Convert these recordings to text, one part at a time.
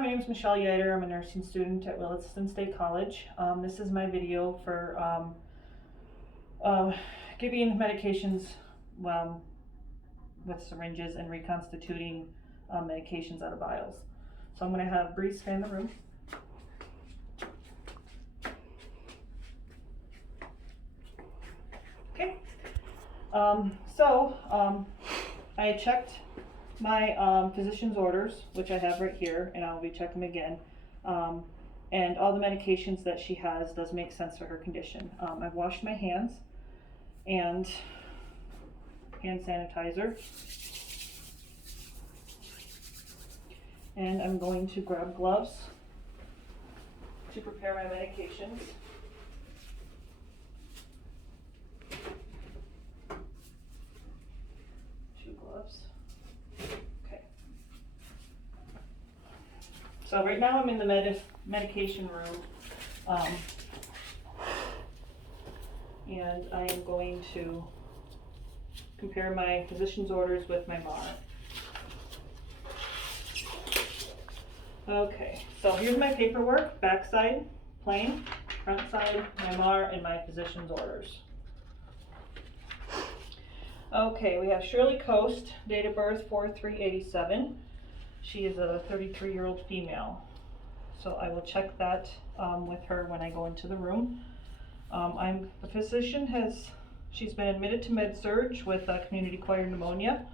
my name is Michelle Yeiter. I'm a nursing student at Williston State College. This is my video for giving medications with syringes and reconstituting medications out of vials. So I'm going to have Bree scan the room. Okay. I checked my physician's orders, which I have right here, and I'll be checking them again. And all the medications that she has does make sense for her condition. I've washed my hands and hand sanitizer. And I'm going to grab gloves to prepare my medications. Two gloves. Okay. So right now I'm in the medication room. And I am going to compare my physician's orders with my MAR. Okay, so here's my paperwork, back side, plain, front side, my MAR, and my physician's orders. Okay, we have Shirley Coast, date of birth 4/3/87. She is a 33-year-old female. So I will check that with her when I go into the room. The physician she's been admitted to med-surg with community-acquired pneumonia.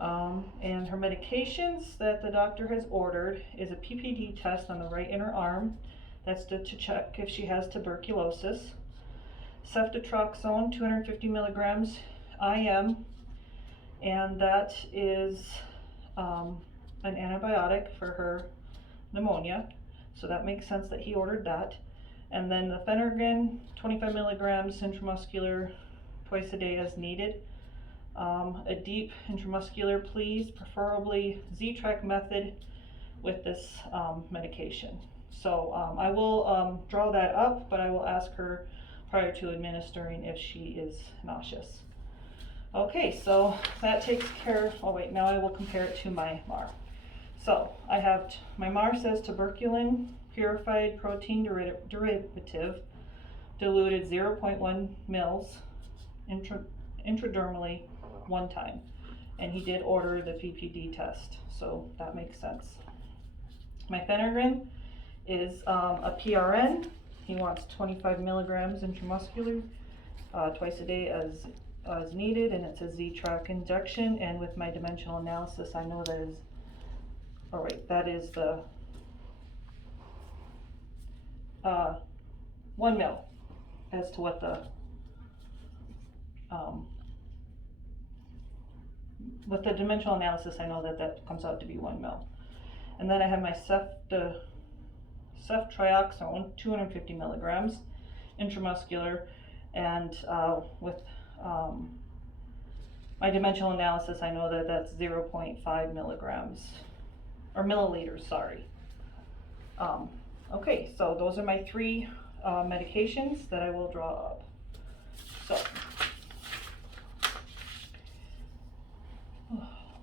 And her medications that the doctor has ordered is a PPD test on the right inner arm. That's to check if she has tuberculosis. Ceftriaxone, 250 milligrams IM, and that is an antibiotic for her pneumonia. So that makes sense that he ordered that. And then the Phenergan, 25 milligrams intramuscular twice a day as needed. A deep intramuscular, please, preferably Z-Track method with this medication. So I will draw that up, but I will ask her prior to administering if she is nauseous. Okay, so that takes care of, oh wait, now I will compare it to my MAR. So I have, my MAR says tuberculin purified protein derivative diluted 0.1 mils intradermally one time, and he did order the PPD test, so that makes sense. My Phenergan is a PRN. He wants 25 milligrams intramuscular twice a day as needed, and it's a Z-Track injection. And with my dimensional analysis, I know that is, all right, that is the 1 mil as to what the with the dimensional analysis, I know that comes out to be 1 mil. And then I have my ceftriaxone, 250 milligrams intramuscular, and with my dimensional analysis, I know that that's 0.5 milligrams, or milliliters, sorry. Okay, so those are my 3 medications that I will draw up. So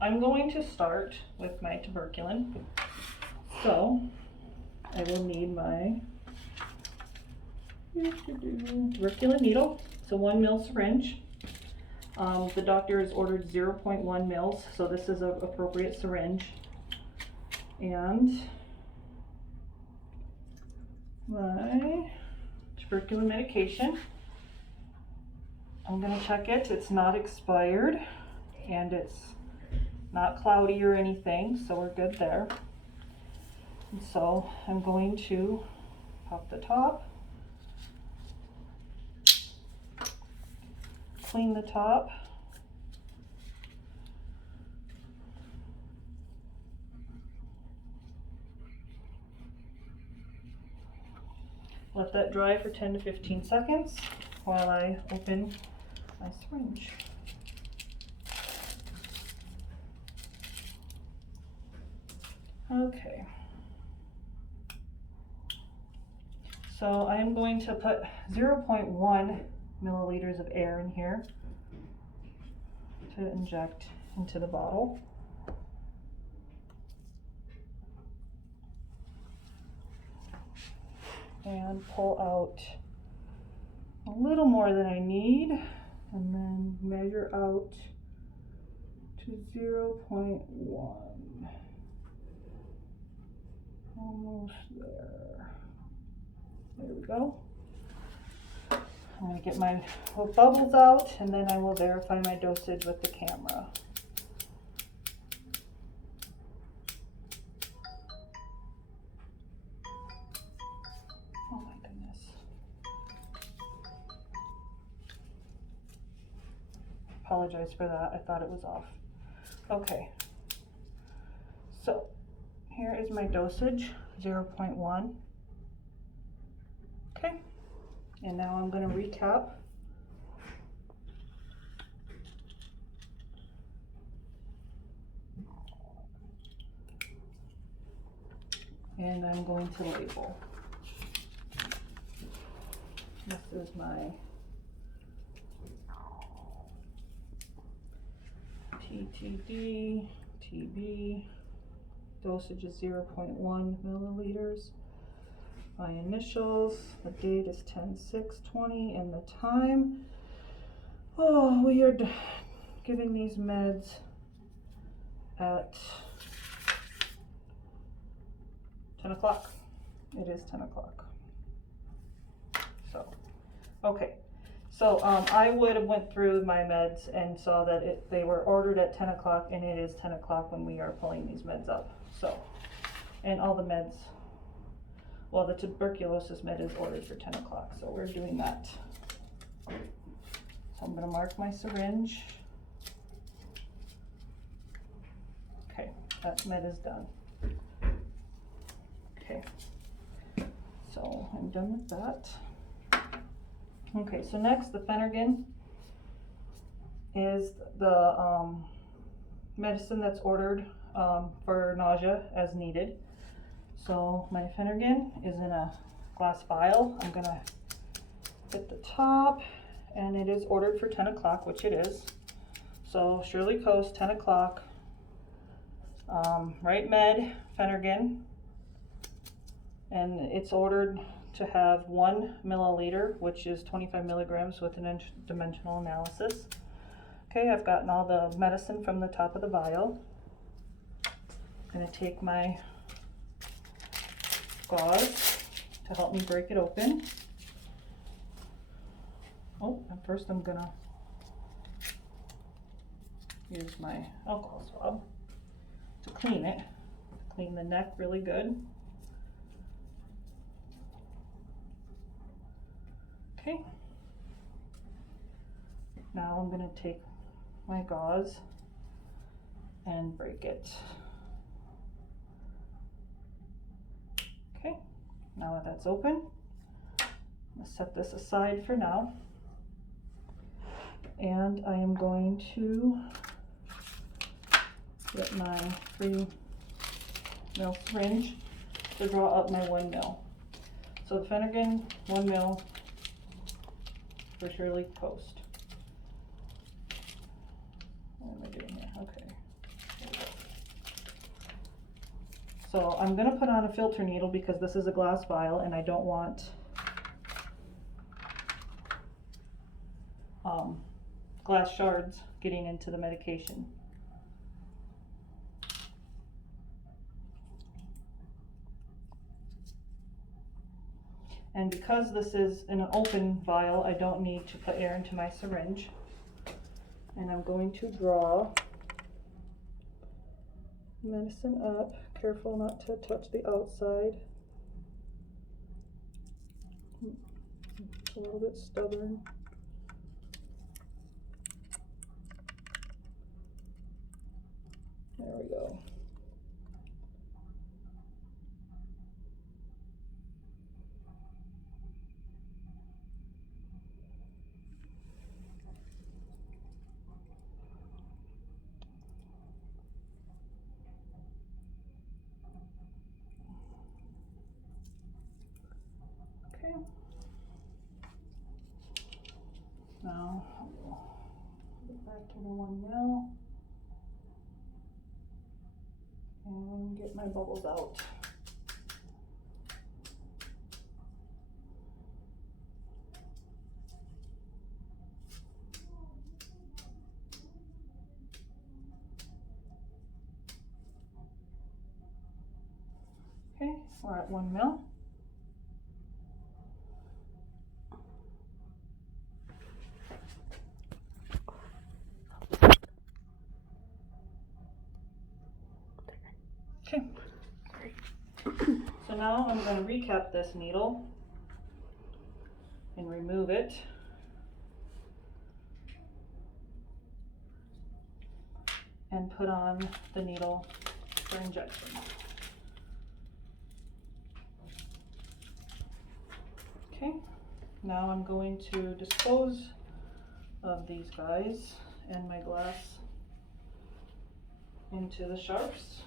I'm going to start with my tuberculin. So I will need my tuberculin needle. It's a 1 mil syringe. The doctor has ordered 0.1 mils, so this is an appropriate syringe. And my tuberculin medication, I'm going to check it. It's not expired, and it's not cloudy or anything, so we're good there. And so I'm going to pop the top, clean the top, let that dry for 10 to 15 seconds while I open my syringe. Okay, so I'm going to put 0.1 milliliters of air in here to inject into the bottle. and pull out a little more than I need, and then measure out to 0.1. Almost there. There we go. I'm going to get my bubbles out, and then I will verify my dosage with the camera. Oh my goodness. Apologize for that. I thought it was off. Okay. So here is my dosage, 0.1. Okay. And now I'm going to recap. And I'm going to label. This is my TTD, TB, dosage is 0.1 milliliters. My initials, the date is 10/6/20, and the time, oh, we are giving these meds at 10 o'clock. It is 10 o'clock. So, okay. So I would have went through my meds and saw that they were ordered at 10 o'clock, and it is 10 o'clock when we are pulling these meds up. So, and all the meds, well, the tuberculosis med is ordered for 10 o'clock, so we're doing that. So I'm going to mark my syringe. Okay, that med is done. Okay, so I'm done with that. Okay, so next, the Phenergan is the medicine that's ordered for nausea as needed. So my Phenergan is in a glass vial. I'm gonna hit the top, and it is ordered for 10 o'clock, which it is. So Shirley Coast, 10 o'clock, Right Med, Phenergan, and it's ordered to have 1 milliliter, which is 25 milligrams with an dimensional analysis. Okay, I've gotten all the medicine from the top of the vial. I'm going to take my gauze to help me break it open. Oh, and first I'm going to use my alcohol swab to clean it, clean the neck really good. Okay, now I'm going to take my gauze and break it. Okay, now that that's open, I'm going to set this aside for now, and I am going to get my 3 ml syringe to draw up my 1 ml. So the Phenergan, 1 ml. For Shirley Coast. What am I doing here? Okay. So I'm going to put on a filter needle because this is a glass vial and I don't want glass shards getting into the medication. And because this is in an open vial, I don't need to put air into my syringe. And I'm going to draw medicine up. Careful not to touch the outside. It's a little bit stubborn. There we go. Okay. Now I'll get back to the 1 ml and get my bubbles out. We're at 1 mil. Okay. So now I'm going to recap this needle and remove it. And put on the needle for injection. Okay, now I'm going to dispose of these guys and my glass into the sharps.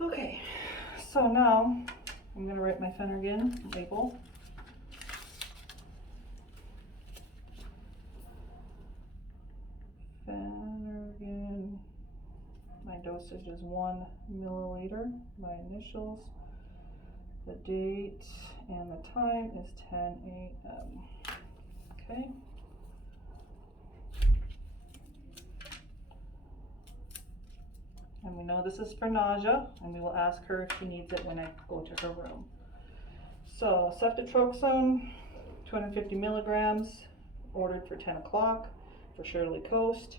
Okay, so now I'm going to write my Phenergan label. Phenergan, my dosage is 1 milliliter, my initials, the date, and the time is 10 a.m. Okay. And we know this is for nausea, and we will ask her if she needs it when I go to her room. So, ceftriaxone, 250 milligrams, ordered for 10 o'clock for Shirley Coast.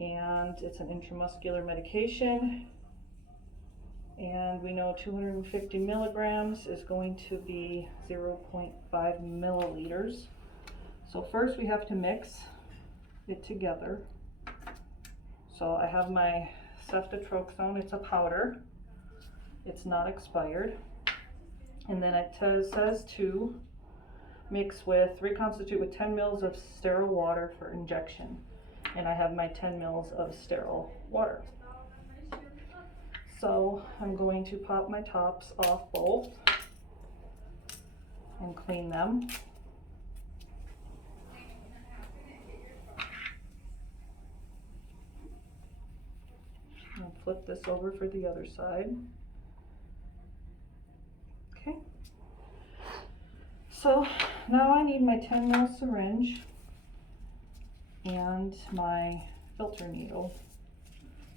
And it's an intramuscular medication. And we know 250 milligrams is going to be 0.5 milliliters. So first we have to mix it together. So I have my ceftriaxone, it's a powder. It's not expired. And then it says to reconstitute with 10 mils of sterile water for injection. And I have my 10 mils of sterile water. So I'm going to pop my tops off both and clean them. I'll flip this over for the other side. Okay. So now I need my 10 mil syringe and my filter needle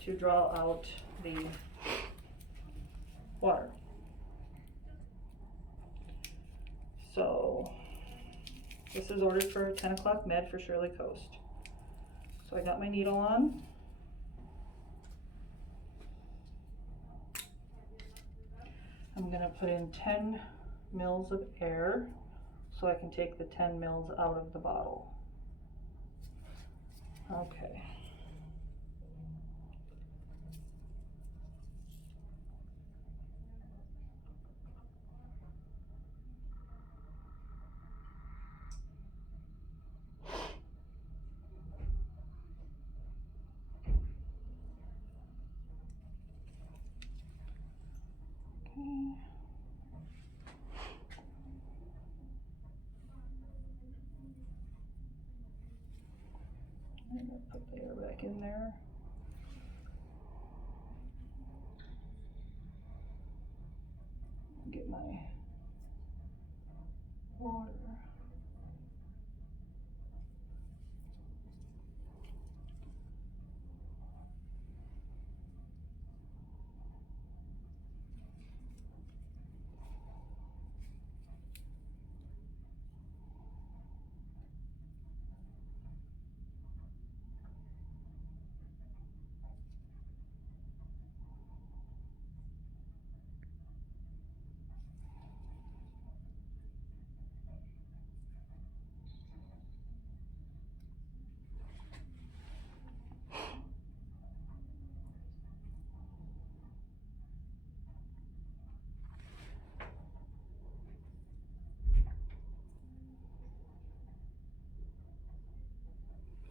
to draw out the water. So this is ordered for 10 o'clock med for Shirley Coast. So I got my needle on. I'm going to put in 10 mils of air so I can take the 10 mils out of the bottle. Okay. I'm going to put the air back in there. Get my water.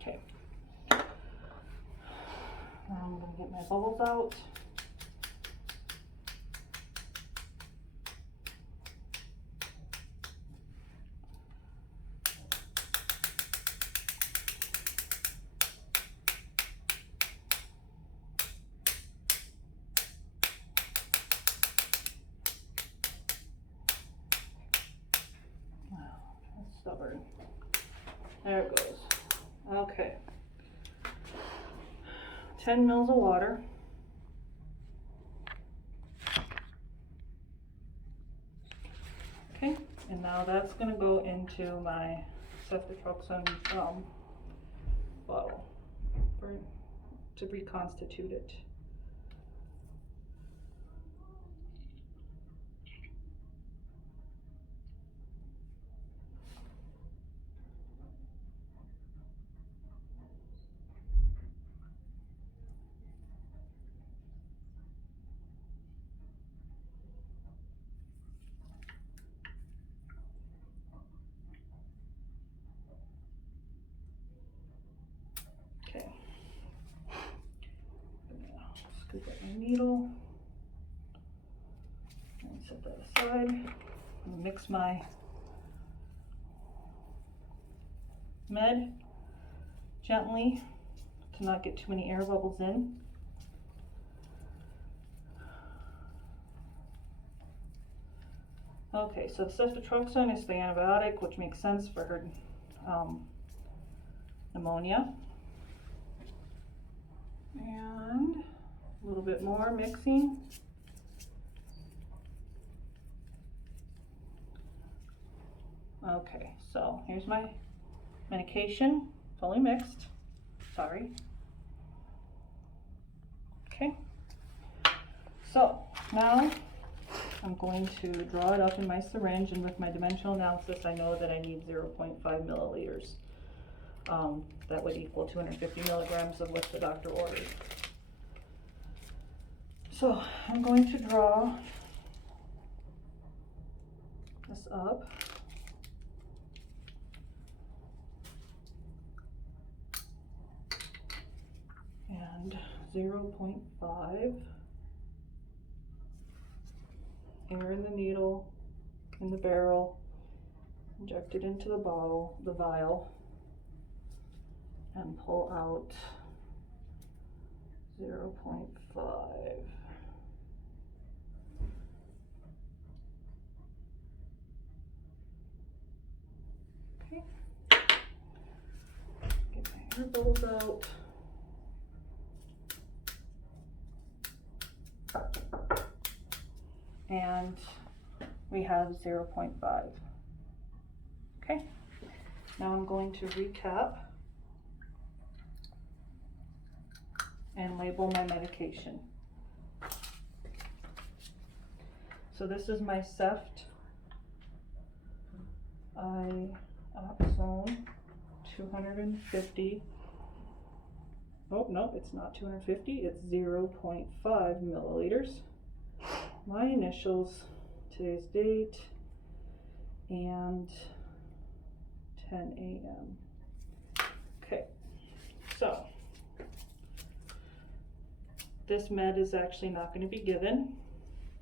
Okay. Now I'm going to get my bubbles out. Wow, that's stubborn. There it goes. Okay. 10 mils of water. Okay, and now that's going to go into my ceftriaxone bottle to reconstitute it. Okay, scoop up my needle and set that aside. And mix my med gently to not get too many air bubbles in. Okay, so the ceftriaxone is the antibiotic, which makes sense for her pneumonia. And a little bit more mixing. Okay, so here's my medication, fully mixed. Sorry. Okay, so now I'm going to draw it up in my syringe, and with my dimensional analysis I know that I need 0.5 milliliters. That would equal 250 milligrams of what the doctor ordered. So I'm going to draw this up. And 0.5 air in the needle, in the barrel, inject it into the bottle, the vial, and pull out 0.5. Okay. Get my air bubbles out. And we have 0.5. Okay, now I'm going to recap and label my medication. So this is my ceftriaxone 250. Oh, no, it's not 250, it's 0.5 milliliters. My initials, today's date, and 10 a.m. Okay, so this med is actually not going to be given,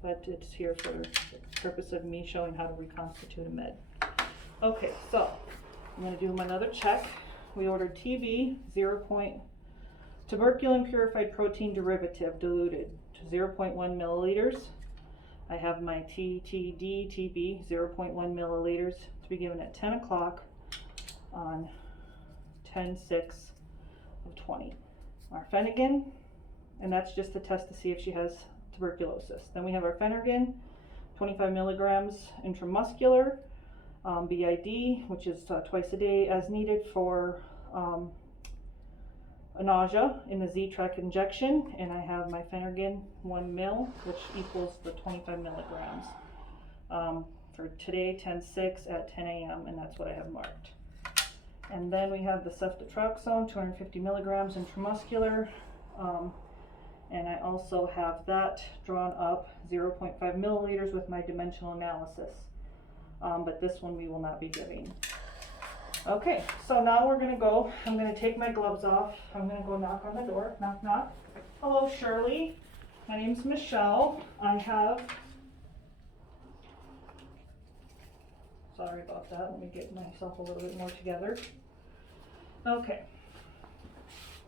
but it's here for the purpose of me showing how to reconstitute a med. Okay, so I'm going to do another check. We ordered TB, tuberculin purified protein derivative diluted to 0.1 milliliters. I have my TTD TB 0.1 milliliters to be given at 10 o'clock on 10/6/20. Our Phenergan, and that's just a test to see if she has tuberculosis. Then we have our Phenergan, 25 milligrams intramuscular, BID, which is twice a day as needed for a nausea in the Z-Trek injection, and I have my Phenergan 1 mil, which equals the 25 milligrams for today, 10/6 at 10 a.m., and that's what I have marked. And then we have the ceftriaxone, 250 milligrams intramuscular, and I also have that drawn up 0.5 milliliters with my dimensional analysis, but this one we will not be giving. Okay, so now we're going to go, I'm going to take my gloves off, I'm going to go knock on the door, knock knock. Hello Shirley, my name's Michelle. Sorry about that, let me get myself a little bit more together. Okay,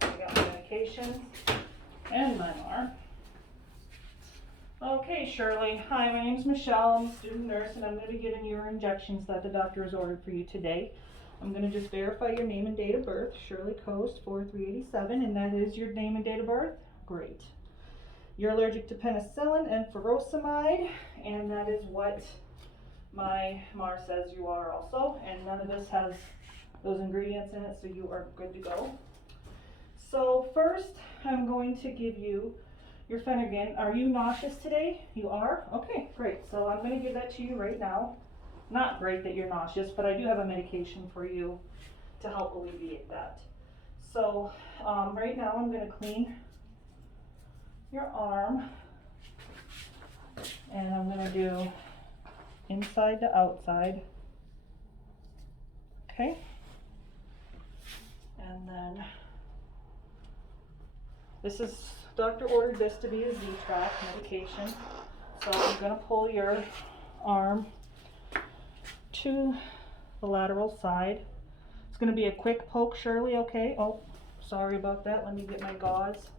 I got my medication and my MR. Okay Shirley, hi, my name's Michelle, I'm a student nurse, and I'm going to be giving you your injections that the doctor has ordered for you today. I'm going to just verify your name and date of birth. Shirley Coast, 4387, and that is your name and date of birth? Great. You're allergic to penicillin and furosemide, and that is what my MAR says you are also, and none of this has those ingredients in it, so you are good to go. So first, I'm going to give you your Phenergan. Are you nauseous today? You are? Okay, great. So I'm going to give that to you right now. Not great that you're nauseous, but I do have a medication for you to help alleviate that. So right now I'm going to clean your arm, and I'm going to do inside to outside. Okay, and then this is, doctor ordered this to be a Z-Track medication, so I'm going to pull your arm to the lateral side. It's going to be a quick poke, Shirley, okay? Oh, sorry about that. Let me get my gauze.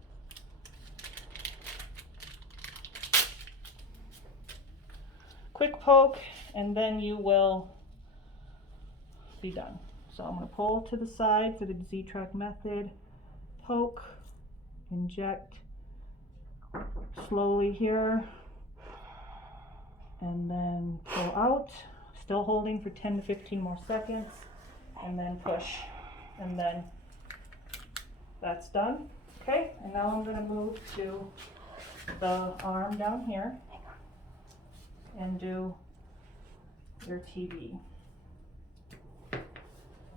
Quick poke, and then you will be done. So I'm going to pull to the side for the Z-Track method. Poke, inject slowly here, and then pull out. Still holding for 10 to 15 more seconds, and then push, and then that's done. Okay, and now I'm going to move to the arm down here and do your TB.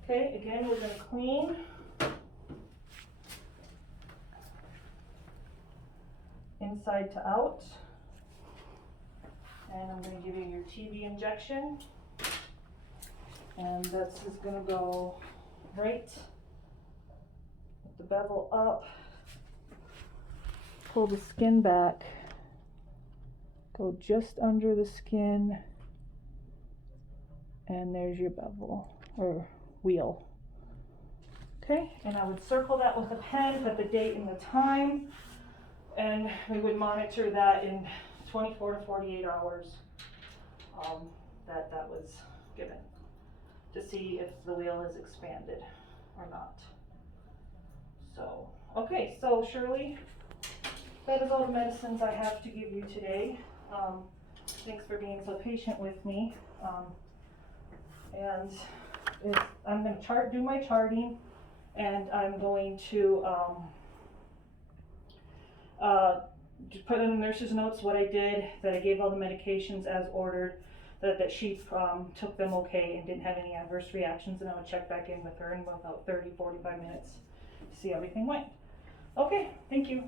Okay, again, we're going to clean. Inside to out. And I'm going to give you your TB injection. And this is going to go right with the bevel up. Pull the skin back. Go just under the skin. And there's your bevel, or wheel. Okay, and I would circle that with a pen, put the date and the time, and we would monitor that in 24 to 48 hours that was given, to see if the wheel is expanded or not. So, okay, so Shirley, that is all the medicines I have to give you today. Thanks for being so patient with me. And I'm going to do my charting, and I'm going to just put in the nurse's notes what I did, that I gave all the medications as ordered, that she took them okay and didn't have any adverse reactions, and I would check back in with her in about 30-45 minutes to see how everything went. Okay, thank you.